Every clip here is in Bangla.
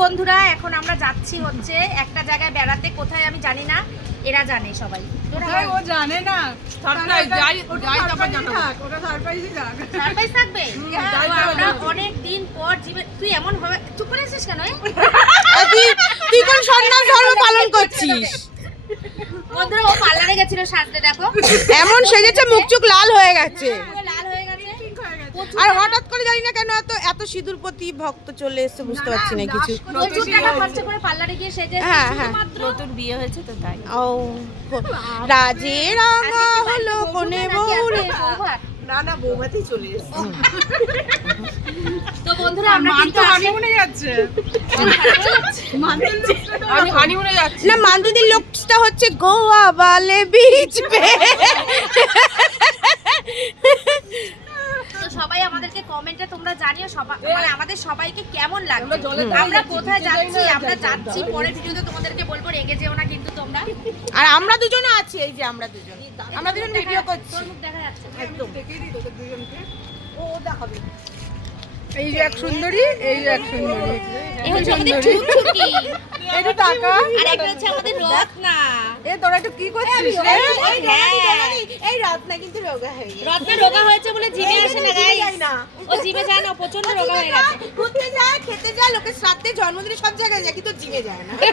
বন্ধুরা এখন আমরা যাচ্ছি হচ্ছে একটা জায়গায় বেড়াতে। কোথায় আমি জানি না এরা জানে সবাই। ও জানে না? সারপ্রাইজ থাকবে। আমরা অনেক দিন পর জীবন তুই এমন ভাবে চুপ করে আছিস কেন তুই তুই কোন সন্ন্যাস ধর্ম পালন করছিস? বন্ধুরা ও পার্লারে গেছিল সাজতে দেখো। এমন সেজেছে মুখ চুখ লাল হয়ে গেছে। লাল হয়ে গেছে আর হঠাৎ করে জানি না কেন এত এত সিঁদুর প্রতি ভক্ত চলে এসে বুঝতে পারছি না কিছু। প্রচুর টাকা খরচা করে পার্লারে গিয়ে সেজে হ্যাঁ, হ্যাঁ। নতুন বিয়ে হয়েছে তো তাই। ও রাজে রাঙা হলো কোনে বউরে না না বৌমাতেই চলে এসেছে। তো বন্ধুরা আমরা কিন্তু হানিমুনে যাচ্ছে। মান তো লুকটা তো আমি হানিমুনে যাচ্ছি। না মান্তুদির লোকসটা হচ্ছে গোয়া বালে বিচ পে সবাই আমাদেরকে কমেন্টে তোমরা জানিও সবাই মানে আমাদের সবাইকে কেমন লাগছে। আমরা কোথায় যাচ্ছি আমরা যাচ্ছি পরের ভিডিওতে তোমাদেরকে বলব রেগে যেও না কিন্তু তোমরা। আর আমরা দুজনে আছি এই যে আমরা দুজন। আমরা দুজন ভিডিও করছি। তোর মুখ দেখা যাচ্ছে। একদম। দেখেই দিই তোদের দুজনকে। ও দেখাবে। এই যে এক সুন্দরী এই যে এক সুন্দরী। এই হচ্ছে আমাদের চুচুকি একটু টাকা আর একটা হচ্ছে আমাদের একটু কি করছিস? হ্যাঁ। এই রত্না কিন্তু রোগা হয়ে গেছে। রত্না রোগা হয়েছে বলে জিমে আসে না গাইস ও জিমে যায় না প্রচণ্ড রোগা হয়ে গেছে। ঘুরতে যায় খেতে যায় লোকের শ্রাদ্ধে জন্মদিনে সব জায়গায় যায় কিন্তু জিমে যায় না।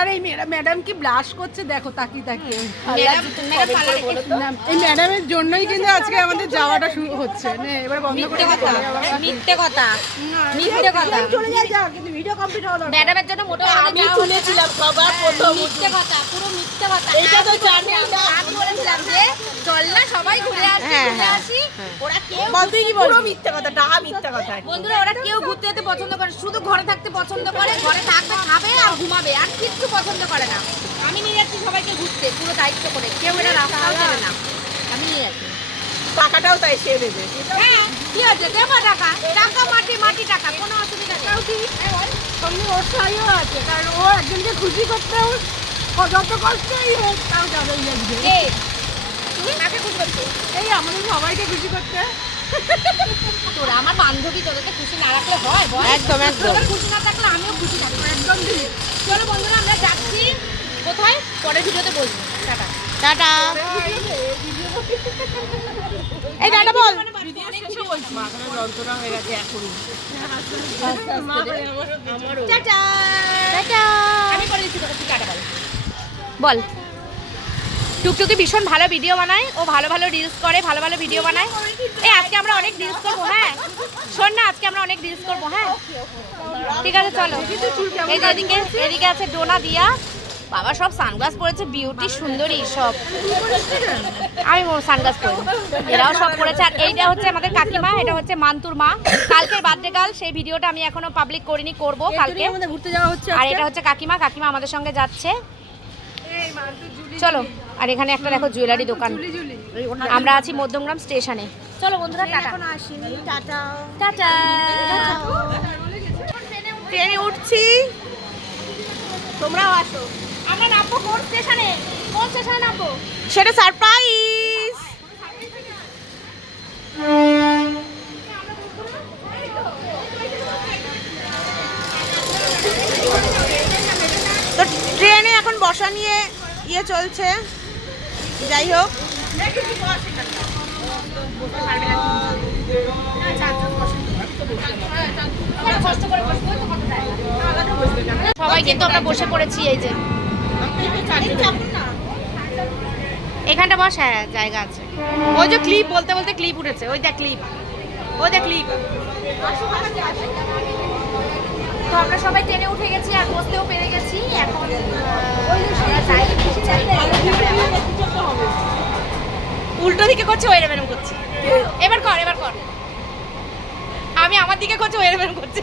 আর এই ম্যাডাম কি ব্লাশ করছে? দেখো তাকি না, এই ম্যাডামের জন্যই কিন্তু আজকে আমাদের যাওয়াটা শুরু হচ্ছে। এবার বন্ধ করে কথা মিথ্যে কথা মিথ্যে কথা। চলে যায় যাও কিন্তু ভিডিও কমপ্লিট হলো ম্যাডামের জন্য আমি। শুনেছিলাম সবার প্রথম। মিথ্যে কথা পুরো মিথ্যে কথা। এইটা তো জানি বলেছিলাম, আমি বলেছিলাম যে চল না সবাই ঘুরে আসি হ্যাঁ, ঘুরে হ্যাঁ, আসি। ওরা কেউ বল কি পুরো বলবি? কথা ডাহা মিথ্যা কথা বন্ধুরা ওরা কেউ ঘুরতে যেতে পছন্দ করে শুধু ঘরে থাকতে পছন্দ করে ঘরে থাকবে খাবে আর ঘুমাবে আর কিচ্ছু পছন্দ করে না। আমি নিয়ে যাচ্ছি সবাইকে ঘুরতে পুরো দায়িত্ব করে। কেউ এটা রাস্তাও চলে না। আমি নিয়ে যাচ্ছি। টাকাটাও তাই সে দেবে। হ্যাঁ কি হচ্ছে দেবো টাকা। টাকা মাটি মাটি টাকা। কোনো অসুবিধা নেই। সঙ্গে ওর সাইও আছে কারণ ও একজনকে খুশি করতে হোক যত কষ্টই হোক তাও যাবেই আজকে কে? খুশি করছ? এই আমাদের সবাইকে খুশি করতে। তোরা আমার বান্ধবী তোদেরকে খুশি না রাখলে হয় বল। একদম, একদম। খুশি না থাকলে আমিও খুশি থাকব। একদম চলো বন্ধুরা আমরা যাচ্ছি। কোথায়? পরের ভিডিওতে বলব টাটা। টাটা। এই বল। বল। টুকটুকি ভীষণ ভালো ভিডিও বানায়। ও ভালো ভালো রিলস করে, ভালো ভালো ভিডিও বানায়। এই, আজকে আমরা অনেক রিলস করব হ্যাঁ? শোন না, আজকে আমরা অনেক রিলস করব হ্যাঁ? ঠিক আছে, চলো। এদিকে এদিকে আছে ডোনা দিয়া। বাবা সব সানগ্লাস পরেছে বিউটি সুন্দরী সব। আমি সানগ্লাস পরি। এরাও সব পরেছে। আর এইটা হচ্ছে আমাদের কাকিমা এটা হচ্ছে মান্তুর মা। কালকের বার্থডে কাল সেই ভিডিওটা আমি এখনও পাবলিক করিনি করব কালকে। আমাদের ঘুরতে যাওয়া হচ্ছে আর এটা হচ্ছে কাকিমা কাকিমা আমাদের সঙ্গে যাচ্ছে। চলো আর এখানে একটা দেখো জুয়েলারি দোকান। আমরা আছি মধ্যমগ্রাম স্টেশনে। চলো বন্ধুরা টাটা। এখন টাটা। টাটা। ট্রেনে উঠছি। তোমরাও আসো। আমরা নামবো কোন স্টেশনে? কোন স্টেশনে নামবো? সেটা সারপ্রাইজ। তো ট্রেনে এখন বসা নিয়ে ইয়ে চলছে। যাই হোক। সবাই কিন্তু আমরা বসে পড়েছি এই যে। এখানটা বস হ্যাঁ জায়গা আছে। ওই যে ক্লিপ বলতে বলতে ক্লিপ উঠেছে। ওই দেখ ক্লিপ ওই দেখ ক্লিপ তো আমরা সবাই ট্রেনে উঠে গেছি আর বসতেও পেরে গেছি। এখন উল্টো দিকে করছে ওই এরম করছে। এবার কর এবার কর। আমি আমার দিকে করছি ওই এরম করছে।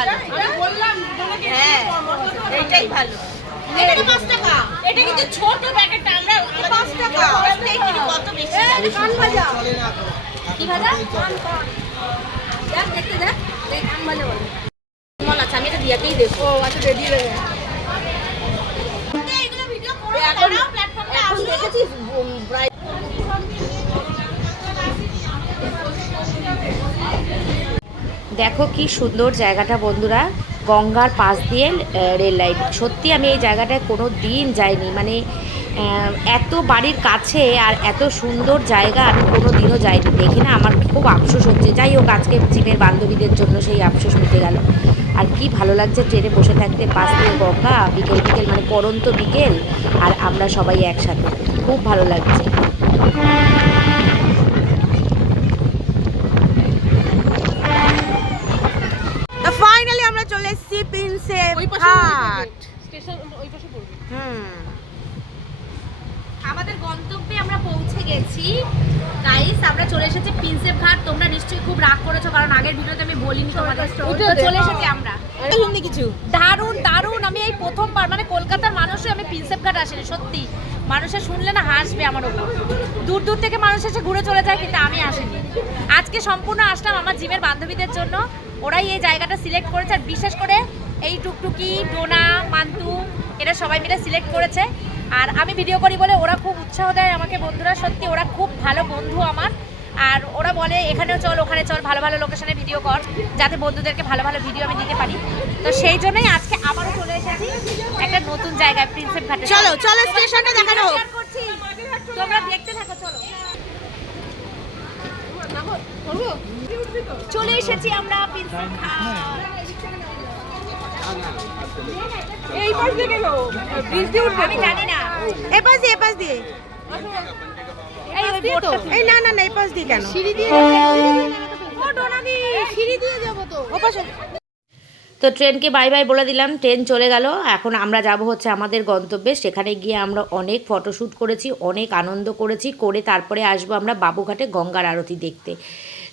ভালো। হ্যাঁ এইটাই ভালো। এটা তো পাঁচ টাকা? এটা কিন্তু ছোট প্যাকেটটা আমরা পাঁচ টাকা? কত বেশি? কান ভাজা কি ভাজা? দেখ দেখতে দেখ। দেখ কান ভাজা বলে। মন আছে আমি এটা দিয়াতেই দেখব ও আচ্ছা এখন- আসো। দেখেছিস দেখো কি সুন্দর জায়গাটা বন্ধুরা। গঙ্গার পাশ দিয়ে রেল লাইন। সত্যি আমি এই জায়গাটায় কোনো দিন যাইনি। মানে এত বাড়ির কাছে আর এত সুন্দর জায়গা আমি কোনো দিনও যাইনি। দেখি না আমার খুব আফসোস হচ্ছে। যাই হোক, আজকে জিমের বান্ধবীদের জন্য সেই আফসোস মিটে গেল। আর কি ভালো লাগছে ট্রেনে বসে থাকতে। পাশ দিয়ে গঙ্গা, বিকেল বিকেল মানে পরন্ত বিকেল। আর আমরা সবাই একসাথে। খুব ভালো লাগছে। এসেছি ঘাট স্টেশন ওই পাশে পড়বে? হুম। আমাদের গন্তব্যে আমরা পৌঁছে গেছি। গাইস আমরা চলে এসেছি প্রিন্সেপ ঘাট তোমরা নিশ্চয়ই খুব রাগ করেছ কারণ আগের ভিডিওতে আমি বলিনি তোমাদের চলে এসেছি। আমরা। হিন্দি কিছু। দারুণ দারুণ। আমি এই প্রথমবার মানে কলকাতার মানুষই আমি প্রিন্সেপ ঘাট আসিনি সত্যি। মানুষে শুনলে না হাসবে আমার ওপর দূর দূর থেকে মানুষ এসে ঘুরে চলে যায় কিন্তু আমি আসিনি। আজকে সম্পূর্ণ আসলাম আমার জিমের বান্ধবীদের জন্য। ওরাই এই জায়গাটা সিলেক্ট করেছে আর বিশেষ করে এই টুকটুকি ডোনা মান্তু এরা সবাই মিলে সিলেক্ট করেছে। আর আমি ভিডিও করি বলে ওরা খুব উৎসাহ দেয় আমাকে বন্ধুরা। সত্যি ওরা খুব ভালো বন্ধু আমার। আর ওরা বলে এখানেও চল ওখানে চল ভালো ভালো লোকেশনে ভিডিও কর যাতে বন্ধুদেরকে ভালো ভালো ভিডিও আমি দিতে পারি। তো সেই জন্যই আজকে আবারও চলে এসেছি একটা নতুন জায়গায় প্রিন্সেপ ঘাটে চলো, চলো, স্টেশনটা দেখানো হোক। তোমরা দেখতে থাকো চলো। চলে এসেছি আমরা এই পাশ দিয়ে গেল? ব্রিজ দিয়ে উঠবে আমি জানি না। এই পাশ দিয়ে এই পাশ দিয়ে। এই ওই বোটটা এই না না না এই পাশ দিয়ে কেন? সিঁড়ি দিয়ে ফটো নাকি সিঁড়ি দিয়ে যাব তো। ও পাশে। তো ট্রেনকে বাই বাই বলে দিলাম ট্রেন চলে গেল। এখন আমরা যাব হচ্ছে আমাদের গন্তব্যে। সেখানে গিয়ে আমরা অনেক ফটোশ্যুট করেছি অনেক আনন্দ করেছি। করে তারপরে আসব আমরা বাবুঘাটে গঙ্গার আরতি দেখতে।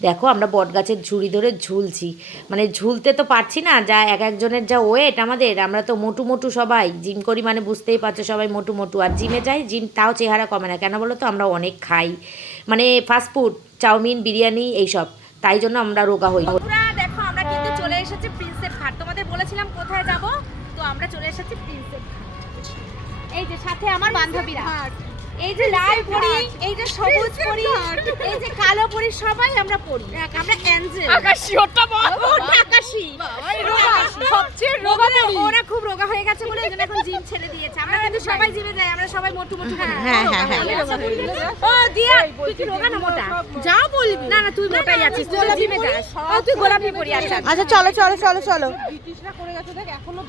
দেখো আমরা বট গাছের ঝুড়ি ধরে ঝুলছি। মানে ঝুলতে তো পারছি না যা এক একজনের যা ওয়েট আমাদের আমরা তো মোটু মোটু সবাই জিম করি মানে বুঝতেই পারছ সবাই মোটু মোটু। আর জিমে যাই জিম তাও চেহারা কমে না কেন বলো তো আমরা অনেক খাই। মানে ফাস্টফুড চাউমিন বিরিয়ানি এইসব তাই জন্য আমরা রোগা হই। দেখো আমরা কিন্তু চলে এসেছি প্রিন্সেপ ঘাট তোমাদের বলেছিলাম কোথায় যাব তো আমরা চলে এসেছি প্রিন্সেপ ঘাট এই যে সাথে আমার বান্ধবীরা। এই যে লাল পরি এই যে সবুজ পরি এই যে কালো পরি সবাই আমরা পড়ি। আমরা অ্যাঞ্জেল। আকাশি ওটা বল। ওটা আকাশী। রোগা। সবচেয়ে রোগা ওরা খুব রোগা হয়ে গেছে বলে এখন জিম ছেড়ে দিয়েছে। আমরা কিন্তু সবাই জিমে যাই আমরা সবাই মোটু মোটু হ্যাঁ হ্যাঁ, হ্যাঁ, হ্যাঁ। ও দিয়া তুই কি রোগা না মোটা? যা বলবি। না না তুই মোটাই আছিস তুই জিমে যাস। ও তুই গোলাপি পরি আছিস আচ্ছা চলো চলো চলো চলো। ব্রিটিশরা করে গেছে দেখ এখনও